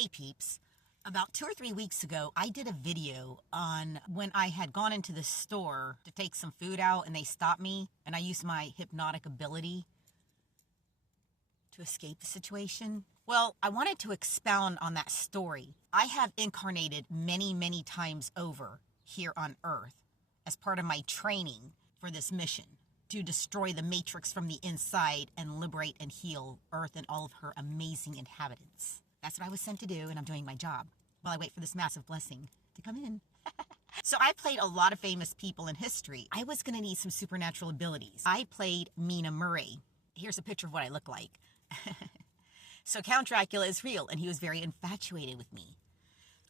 Hey peeps, about 2 or 3 weeks ago, I did a video on when I had gone into the store to take some food out and they stopped me and I used my hypnotic ability to escape the situation. Well, I wanted to expound on that story. I have incarnated many, many times over here on Earth as part of my training for this mission to destroy the matrix from the inside and liberate and heal Earth and all of her amazing inhabitants. That's what I was sent to do, and I'm doing my job while I wait for this massive blessing to come in. So I played a lot of famous people in history. I was going to need some supernatural abilities. I played Mina Murray. Here's a picture of what I look like. So Count Dracula is real, and he was very infatuated with me.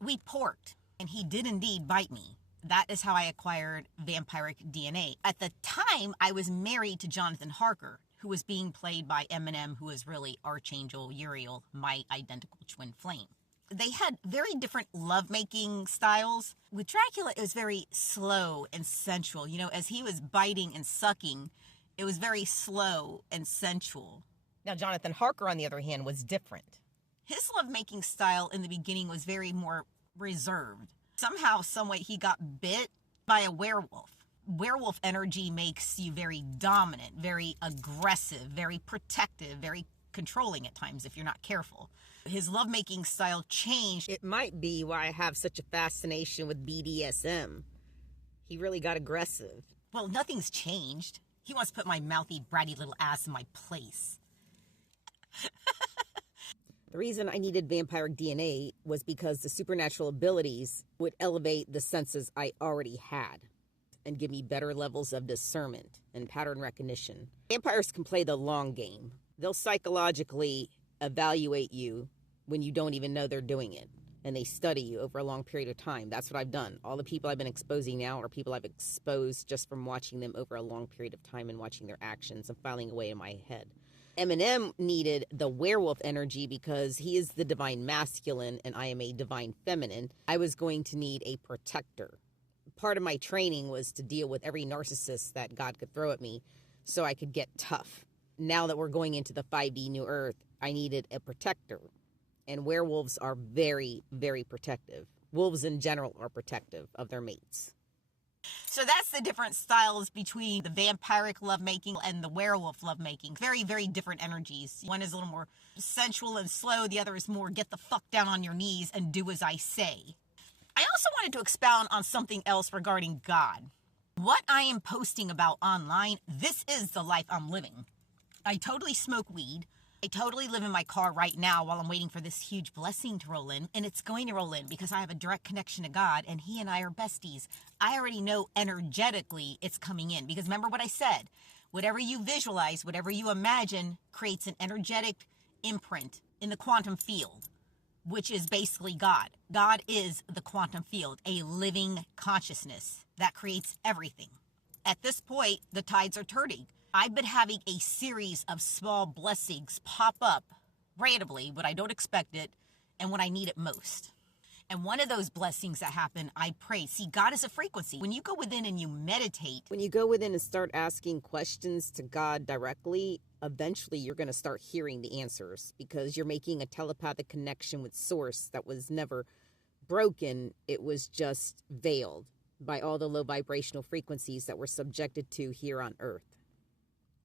We porked, and he did indeed bite me. That is how I acquired vampiric DNA. At the time, I was married to Jonathan Harker, who was being played by Eminem, who is really Archangel Uriel, my identical twin flame. They had very different lovemaking styles. With Dracula, it was very slow and sensual. You know, as he was biting and sucking, it was very slow and sensual. Now, Jonathan Harker, on the other hand, was different. His lovemaking style in the beginning was very more reserved. Somehow, someway, he got bit by a werewolf. Werewolf energy makes you very dominant, very aggressive, very protective, very controlling at times if you're not careful. His lovemaking style changed. It might be why I have such a fascination with BDSM. He really got aggressive. Well, nothing's changed. He wants to put my mouthy, bratty little ass in my place. The reason I needed vampiric DNA was because the supernatural abilities would elevate the senses I already had and give me better levels of discernment and pattern recognition. Vampires can play the long game. They'll psychologically evaluate you when you don't even know they're doing it, and they study you over a long period of time. That's what I've done. All the people I've been exposing now are people I've exposed just from watching them over a long period of time and watching their actions and filing away in my head. Eminem needed the werewolf energy because he is the divine masculine and I am a divine feminine. I was going to need a protector. Part of my training was to deal with every narcissist that God could throw at me so I could get tough. Now that we're going into the 5D New Earth, I needed a protector. And werewolves are very, very protective. Wolves in general are protective of their mates. So that's the different styles between the vampiric lovemaking and the werewolf lovemaking. Very, very different energies. One is a little more sensual and slow. The other is more get the fuck down on your knees and do as I say. I also wanted to expound on something else regarding God. What I am posting about online, this is the life I'm living. I totally smoke weed. I totally live in my car right now while I'm waiting for this huge blessing to roll in. And it's going to roll in because I have a direct connection to God and he and I are besties. I already know energetically it's coming in because remember what I said. Whatever you visualize, whatever you imagine creates an energetic imprint in the quantum field, which is basically God. God is the quantum field, a living consciousness that creates everything. At this point, the tides are turning. I've been having a series of small blessings pop up randomly when I don't expect it and when I need it most. And one of those blessings that happen, I pray. See, God is a frequency. When you go within and you meditate. When you go within and start asking questions to God directly, eventually you're going to start hearing the answers because you're making a telepathic connection with Source that was never broken. It was just veiled by all the low vibrational frequencies that we're subjected to here on Earth.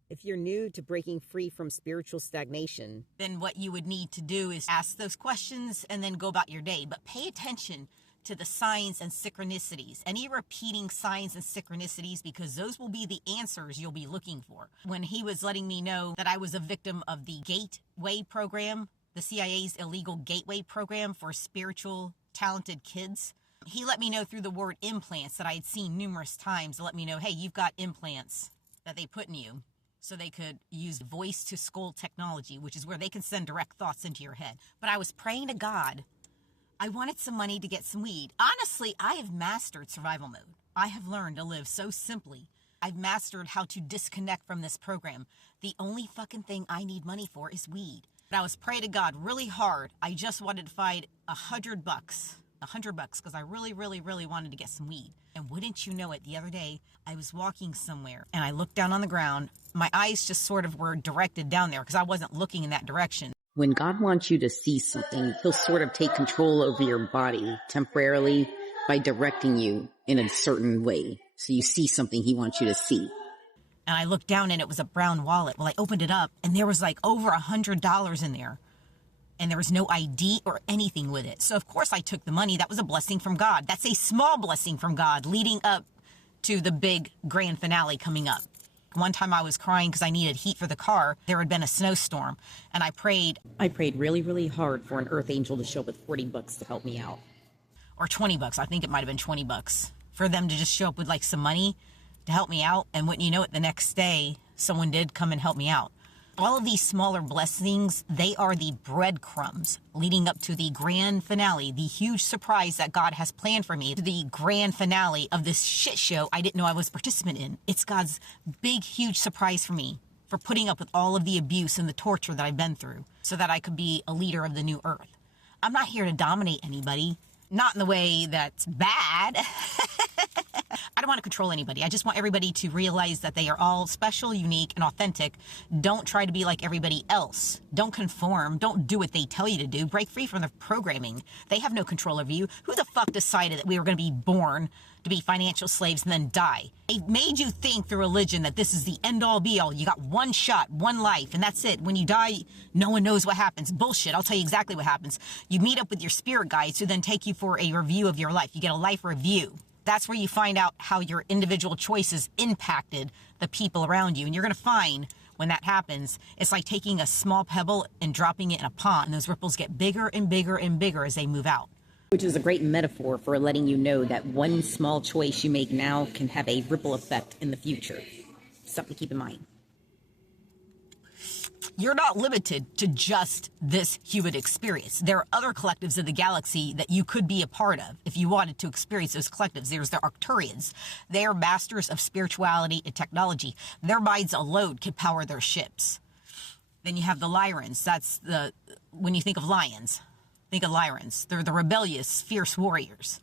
If you're new to breaking free from spiritual stagnation, then what you would need to do is ask those questions and then go about your day. But pay attention to the signs and synchronicities, any repeating signs and synchronicities, because those will be the answers you'll be looking for. When he was letting me know that I was a victim of the Gateway program, the CIA's illegal Gateway program for spiritual talented kids, he let me know through the word implants that I had seen numerous times to let me know, hey, you've got implants that they put in you. So they could use voice to skull technology, which is where they can send direct thoughts into your head. But I was praying to God. I wanted some money to get some weed. Honestly, I have mastered survival mode. I have learned to live so simply. I've mastered how to disconnect from this program. The only fucking thing I need money for is weed. But I was praying to God really hard. I just wanted to find $100. $100 because I really, really, really wanted to get some weed. And wouldn't you know it, the other day, I was walking somewhere and I looked down on the ground. My eyes just sort of were directed down there because I wasn't looking in that direction. When God wants you to see something, he'll sort of take control over your body temporarily by directing you in a certain way. So you see something he wants you to see. And I looked down and it was a brown wallet. Well, I opened it up and there was like over $100 in there. And there was no ID or anything with it. So of course I took the money. That was a blessing from God. That's a small blessing from God leading up to the big grand finale coming up. One time I was crying because I needed heat for the car. There had been a snowstorm and I prayed really, really hard for an earth angel to show up with $40 to help me out. Or $20. I think it might have been $20 for them to just show up with like some money to help me out. And wouldn't you know it, the next day, someone did come and help me out. All of these smaller blessings, they are the breadcrumbs leading up to the grand finale, the huge surprise that God has planned for me, to the grand finale of this shit show I didn't know I was a participant in. It's God's big, huge surprise for me, for putting up with all of the abuse and the torture that I've been through so that I could be a leader of the new earth. I'm not here to dominate anybody, not in the way that's bad. I don't want to control anybody. I just want everybody to realize that they are all special, unique, and authentic. Don't try to be like everybody else. Don't conform. Don't do what they tell you to do. Break free from the programming. They have no control over you. Who the fuck decided that we were going to be born to be financial slaves and then die? They made you think through religion that this is the end-all be-all. You got one shot, one life, and that's it. When you die, no one knows what happens. Bullshit. I'll tell you exactly what happens. You meet up with your spirit guides who then take you for a review of your life. You get a life review. That's where you find out how your individual choices impacted the people around you. And you're going to find when that happens, it's like taking a small pebble and dropping it in a pond. And those ripples get bigger and bigger and bigger as they move out. Which is a great metaphor for letting you know that one small choice you make now can have a ripple effect in the future. Something to keep in mind. You're not limited to just this human experience. There are other collectives of the galaxy that you could be a part of if you wanted to experience those collectives. There's the Arcturians. They are masters of spirituality and technology. Their minds alone can power their ships. Then you have the Lyrans. When you think of lions, think of Lyrans. They're the rebellious, fierce warriors.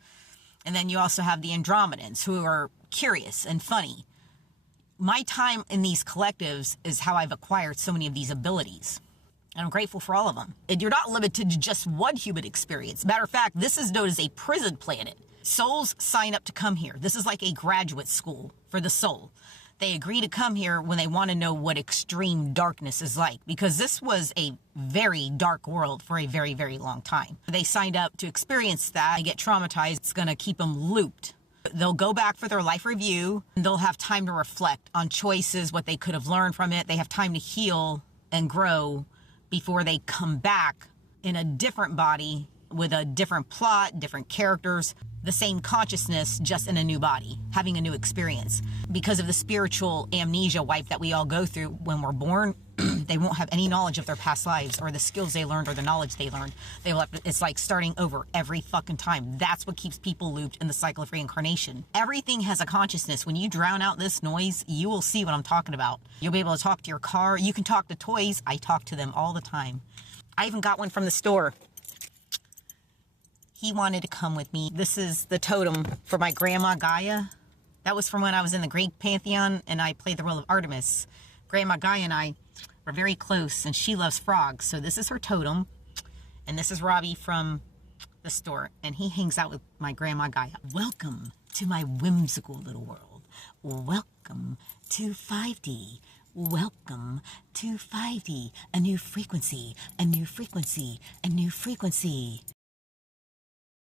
And then you also have the Andromedans, who are curious and funny. My time in these collectives is how I've acquired so many of these abilities. And I'm grateful for all of them. And you're not limited to just one human experience. Matter of fact, this is known as a prison planet. Souls sign up to come here. This is like a graduate school for the soul. They agree to come here when they want to know what extreme darkness is like, because this was a very dark world for a very, very long time. They signed up to experience that. They get traumatized. It's going to keep them looped. They'll go back for their life review, and they'll have time to reflect on choices, what they could have learned from it. They have time to heal and grow before they come back in a different body with a different plot, different characters, the same consciousness, just in a new body, having a new experience. Because of the spiritual amnesia wipe that we all go through when we're born, they won't have any knowledge of their past lives or the skills they learned or the knowledge they learned. It's like starting over every fucking time. That's what keeps people looped in the cycle of reincarnation. Everything has a consciousness. When you drown out this noise, you will see what I'm talking about. You'll be able to talk to your car. You can talk to toys. I talk to them all the time. I even got one from the store. He wanted to come with me. This is the totem for my grandma Gaia. That was from when I was in the Greek pantheon and I played the role of Artemis. Grandma Gaia and I were very close, and she loves frogs. So this is her totem, and this is Robbie from the store, and he hangs out with my grandma Gaia. Welcome to my whimsical little world. Welcome to 5D. Welcome to 5D. A new frequency, a new frequency, a new frequency.